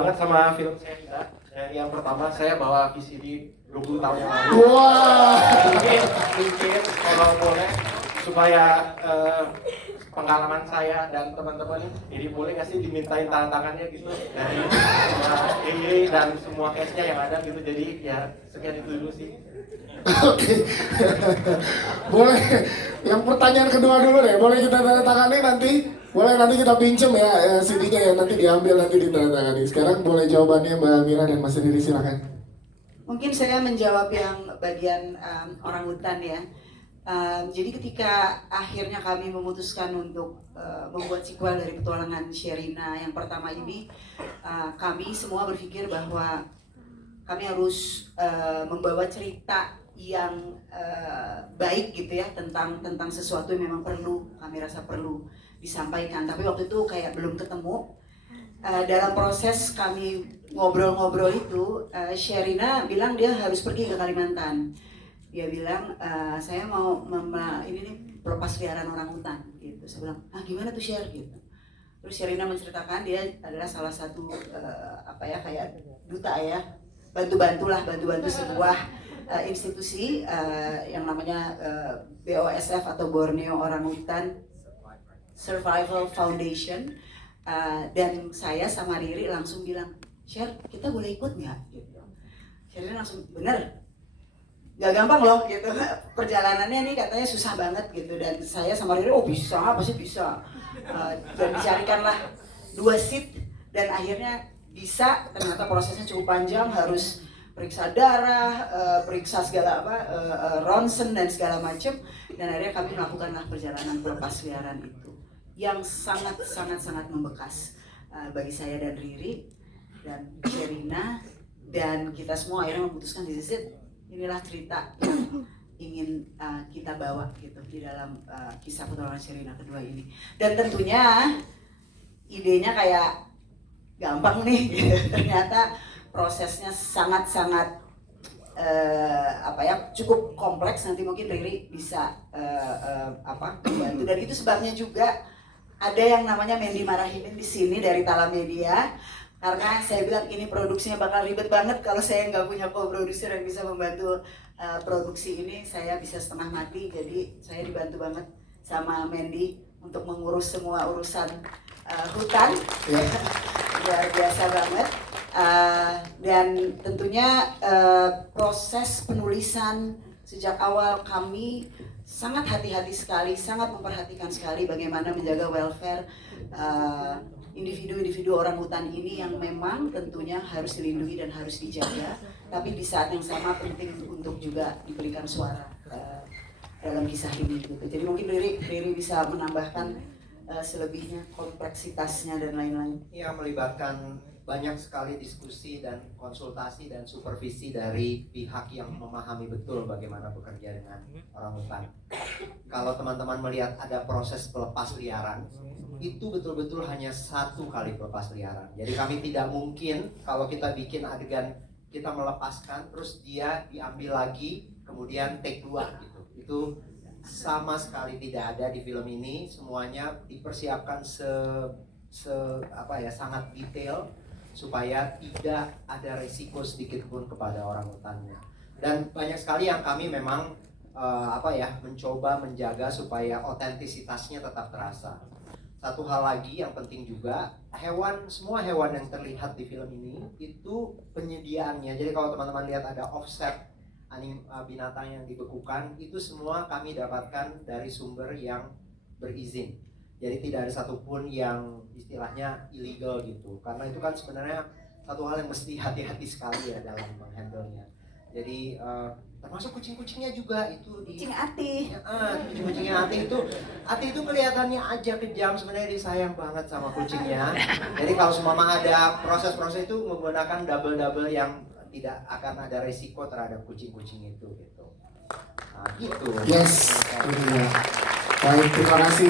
banget sama film saya. Yang pertama saya bawa VCD 20 tahun yang lalu. Wah. Mungkin kalau boleh supaya pengalaman saya dan teman-teman ini boleh nggak sih dimintain tantangannya gitu dari Iri dan semua case-nya yang ada gitu. Jadi ya sekian itu dulu sih. Oke. Boleh. Yang pertanyaan kedua dulu deh. Boleh kita tanda tangani nanti? Boleh nanti kita pinjem ya CD-nya ya, nanti diambil, nanti ditandatangani. Sekarang boleh jawabannya Mbak Mira dan Mas Riri, silakan. Mungkin saya menjawab yang bagian orang hutan ya. Jadi ketika akhirnya kami memutuskan untuk membuat sequel dari petualangan Sherina yang pertama ini, kami semua berpikir bahwa kami harus membawa cerita yang baik gitu ya, tentang sesuatu yang memang kami rasa perlu disampaikan. Tapi waktu itu kayak belum ketemu. Dalam proses kami ngobrol-ngobrol itu, Sherina bilang dia harus pergi ke Kalimantan. Dia bilang, saya mau ini nih pelepas liaran orang hutan gitu. Saya bilang, gimana tuh Sher gitu. Terus Sherina menceritakan dia adalah salah satu kayak duta ya, bantu sebuah institusi yang namanya BOSF atau Borneo Orang Hutan Survival Foundation. Dan saya sama Riri langsung bilang, Sher, kita boleh ikut nggak? Gitu. Sherina langsung, bener, gak gampang loh gitu, perjalanannya nih katanya susah banget gitu. Dan saya sama Riri, bisa, pasti bisa. Dan dicarikanlah 2 seat dan akhirnya bisa. Ternyata prosesnya cukup panjang, harus periksa darah, periksa segala ronsen dan segala macam. Dan akhirnya kami melakukanlah perjalanan pelepas liaran itu yang sangat membekas bagi saya dan Riri dan Sherina, dan kita semua akhirnya memutuskan di sisi inilah cerita yang ingin kita bawa gitu di dalam kisah petualangan Sherina kedua ini. Dan tentunya idenya kayak gampang nih gitu. Ternyata prosesnya sangat cukup kompleks. Nanti mungkin Riri bisa membantu, dan itu sebabnya juga ada yang namanya Mandy Marahimin di sini dari Talamedia, karena saya bilang ini produksinya bakal ribet banget kalau saya nggak punya co-producer yang bisa membantu produksi ini. Saya bisa setengah mati, jadi saya dibantu banget sama Mandy untuk mengurus semua urusan hutan. Luar biasa banget. Dan tentunya proses penulisan sejak awal kami sangat hati-hati sekali, sangat memperhatikan sekali bagaimana menjaga welfare individu-individu orang hutan ini yang memang tentunya harus dilindungi dan harus dijaga, tapi di saat yang sama penting untuk juga diberikan suara dalam kisah ini gitu. Jadi mungkin Riri bisa menambahkan selebihnya, kompleksitasnya dan lain-lain. Iya, melibatkan banyak sekali diskusi dan konsultasi dan supervisi dari pihak yang memahami betul bagaimana bekerja dengan orang hutan. Kalau teman-teman melihat ada proses pelepas liaran, itu betul-betul hanya 1 kali pelepas liaran. Jadi kami tidak mungkin kalau kita bikin adegan kita melepaskan terus dia diambil lagi kemudian take 2 gitu. Itu sama sekali tidak ada di film ini. Semuanya dipersiapkan sangat detail supaya tidak ada resiko sedikit pun kepada orang hutannya. Dan banyak sekali yang kami memang mencoba menjaga supaya otentisitasnya tetap terasa. Satu hal lagi yang penting juga, semua hewan yang terlihat di film ini itu penyediaannya. Jadi kalau teman-teman lihat ada offset binatang yang dibekukan, itu semua kami dapatkan dari sumber yang berizin. Jadi tidak ada satupun yang istilahnya illegal gitu. Karena itu kan sebenarnya satu hal yang mesti hati-hati sekali ya dalam menghandle-nya. Jadi termasuk kucing-kucingnya juga itu Kucing Ati. Kucing-kucingnya Ati itu kelihatannya aja kejam, sebenarnya disayang banget sama kucingnya. Jadi kalau semama ada proses-proses itu menggunakan double yang tidak akan ada resiko terhadap kucing-kucing itu gitu. Nah, gitu. Yes. Baik, terima kasih.